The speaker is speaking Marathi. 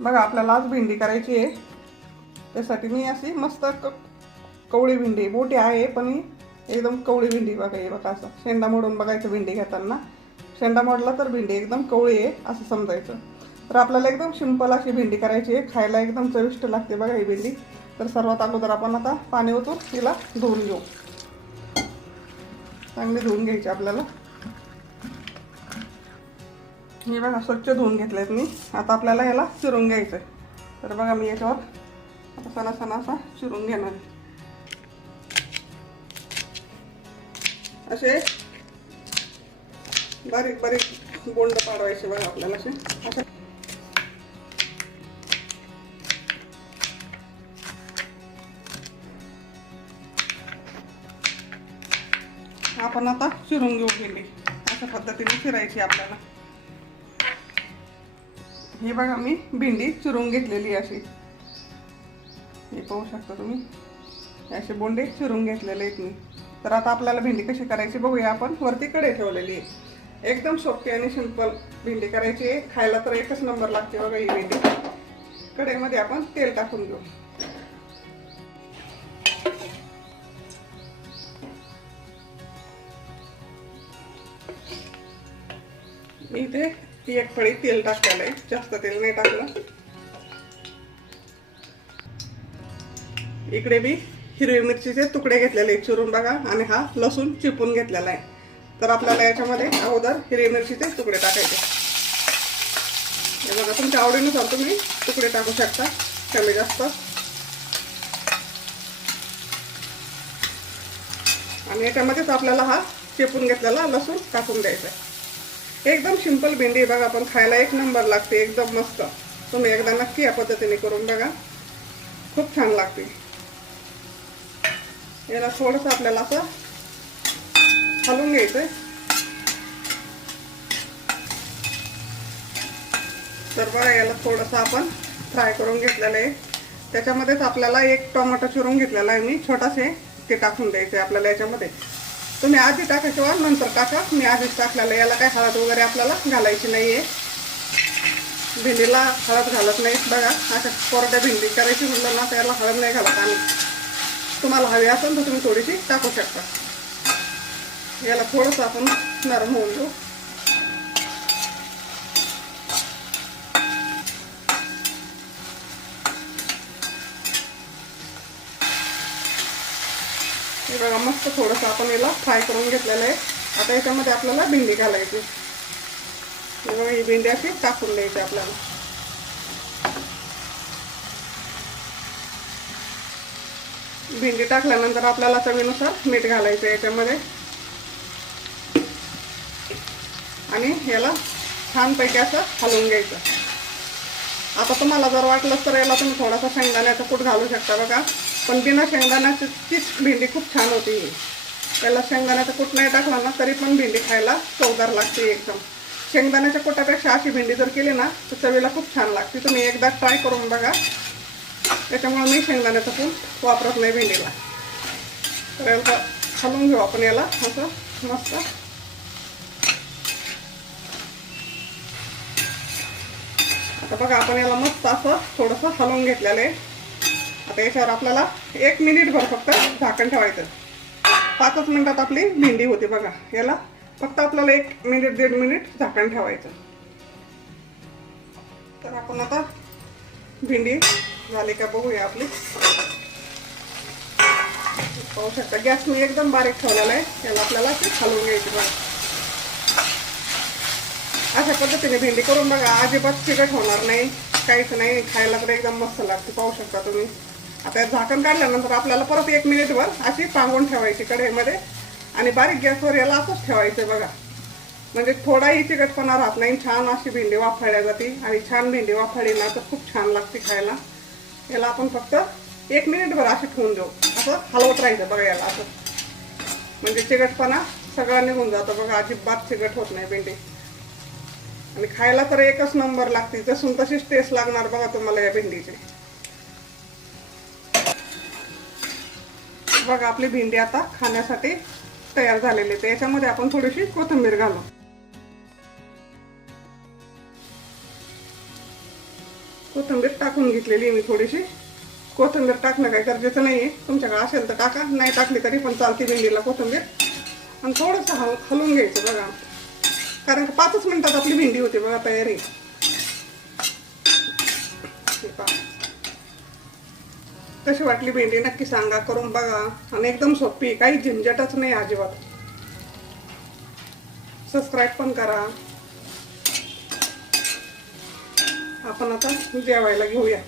बघा आपल्याला आज भेंडी करायची आहे. त्यासाठी मी अशी मस्त क कवळी भेंडी मोठी आहे पण ही एकदम कवळी भेंडी बघा हे बघा असं. शेंडा मोडून बघायचं भेंडी घेताना. शेंडा मोडला तर भेंडी एकदम कवळी आहे असं समजायचं. तर आपल्याला एकदम सिंपल अशी भेंडी करायची आहे. खायला एकदम चविष्ट लागते बघा ही भेंडी. तर सर्वात अगोदर आपण आता पाणी ओतून तिला धुवून घेऊ. चांगली धुवून घ्यायची आपल्याला. हे बघा स्वच्छ धुवून घेतलेत मी. आता आपल्याला याला चिरून घ्यायचं आहे तर बघा मी याच्यावर आता सणा सणा असा चिरून घेणार असे बारीक बारीक बोंड पाडवायचे बघा आपल्याला असे. अशा आपण आता चिरून घेऊ गेली अशा पद्धतीने फिरायची आपल्याला. हे बघा मी भेंडी चिरून घेतलेली आहे अशी. हे पाहू शकता तुम्ही? असे बोंडे चिरून घेतलेले आहेत मी. तर आता आपल्याला भेंडी कशी करायची बघूया आपण. वरती कडे ठेवलेली आहे. एकदम सोपी आणि सिंपल भेंडी करायची आहे. खायला तर एकच नंबर लागते बघा ही भेंडी. कढईमध्ये आपण तेल टाकून घेऊ. मी ही एक फळी तेल टाकलेलं आहे. जास्त तेल नाही टाकलं. इकडे मी हिरवी मिरचीचे तुकडे घेतलेले आहेत चिरून बघा. आणि हा लसूण चिपून घेतलेला आहे. तर आपल्याला याच्यामध्ये अगोदर हिरवी मिरचीचे तुकडे टाकायचे. हे बघा तुमच्या आवडीनुसार तुम्ही तुकडे टाकू शकता. कमी जास्त. आणि याच्यामध्येच आपल्याला हा चिपून घेतलेला लसूण टाकून द्यायचा आहे. एकदम सिंपल भेंडी आहे बघा पण खायला एक नंबर लागते एकदम मस्त. तुम्ही एकदा नक्की या पद्धतीने करून बघा. खूप छान लागते. याला थोडंसं आपल्याला असं हलवून घ्यायचं आहे तर बघा याला थोडंसं आपण फ्राय करून घेतलेलं आहे. त्याच्यामध्येच आपल्याला एक टोमॅटो चिरून घेतलेला आहे मी. छोटासे ते टाकून द्यायचे आपल्याला याच्यामध्ये. तुम्ही आधी टाका किंवा नंतर टाका. मी आधीच टाकलेलं याला काय हळद वगैरे आपल्याला घालायची नाही आहे भेंडीला हळद घालत नाही बघा अशा कोरड्या भेंडी करायची म्हटलं ना त्याला हळद नाही घालत आणि तुम्हाला हवी असेल तर तुम्ही थोडीशी टाकू शकता. याला थोडंसं आपण नरम होऊन देऊ हे बघा मस्त थोडंसं आपण याला फ्राय करून घेतलेलं आहे. आता याच्यामध्ये आपल्याला भेंडी घालायची. हे बघा ही भेंडी अशी टाकून द्यायची आपल्याला. भेंडी टाकल्यानंतर आपल्याला चवीनुसार मीठ घालायचं याच्यामध्ये. आणि याला छानपैकी असं हलवून घ्यायचं. आता तुम्हाला जर वाटलं तर याला तुम्ही थोडासा शेंगदाण्याचा कूट घालू शकता बघा. पण बिना शेंगदाण्याचीच भेंडी खूप छान होती. ही त्याला शेंगदाण्याचा कूट नाही टाकला ना तरी पण भेंडी खायला चवदार लागते एकदम. शेंगदाण्याच्या कुटापेक्षा अशी भेंडी जर केली ना तर चवीला खूप छान लागते. तुम्ही एकदा ट्राय करून बघा. त्याच्यामुळे मी शेंगदाण्याचं कूट वापरत नाही भेंडीला. तर याला हलवून घेऊ आपण याला. असं मस्त. आता बघा आपण याला मस्त असं थोडंसं हलवून घेतलेलं आहे. आता याच्यावर आपल्याला एक मिनिटभर फक्त झाकण ठेवायचं. पाचच मिनिटात आपली भेंडी होती बघा. याला फक्त आपल्याला एक मिनिट दीड मिनिट झाकण ठेवायचं. तर आपण आता भेंडी झाली का बघूया आपली. पाहू शकता गॅस मी एकदम बारीक ठेवलेला आहे. याला आपल्याला ते हलवून घ्यायची बघा. अशा पद्धतीने भेंडी करून बघा. अजिबात चिकट होणार नाही. काहीच नाही. खायला तर एकदम मस्त लागते. पाहू शकता तुम्ही. आता झाकण काढल्यानंतर आपल्याला परत एक मिनिटभर अशी पांगून ठेवायची कढईमध्ये. आणि बारीक गॅसवर याला असंच ठेवायचं बघा. म्हणजे थोडाही चिकटपणा राहत नाही. छान अशी भेंडी वाफळल्या जाते. आणि छान भेंडी वाफळली ना तर खूप छान लागते खायला. याला आपण फक्त एक मिनिटभर अशी ठेवून देऊ. असं हलवत राहायचं बघा याला असं. म्हणजे चिकटपणा सगळा निघून जातो बघा. अजिबात चिकट होत नाही भेंडी. आणि खायला तर एकच नंबर लागते. जसून तशीच टेस्ट लागणार बघा तुम्हाला या भेंडीची. बघा आपली भेंडी आता खाण्यासाठी तयार झालेली आहे. तर याच्यामध्ये आपण थोडीशी कोथिंबीर घालू. कोथिंबीर टाकून घेतलेली मी थोडीशी. कोथिंबीर टाकणं काही गरजेचं नाही आहे तुमच्याकडे असेल तर टाका नाही टाकली तरी पण चालते भेंडीला कोथिंबीर. आणि थोडंसं हल हलवून घ्यायचं बघा. कारण पाचच मिनिटात आपली भेंडी होते बघा तयारी कशी वाटली भेंडी? नक्की सांगा करून बघा. आणि एकदम सोपी काही झंझटच नाही अजिबात. सबस्क्राईब पण करा. आपण आता जेवायला घेऊया.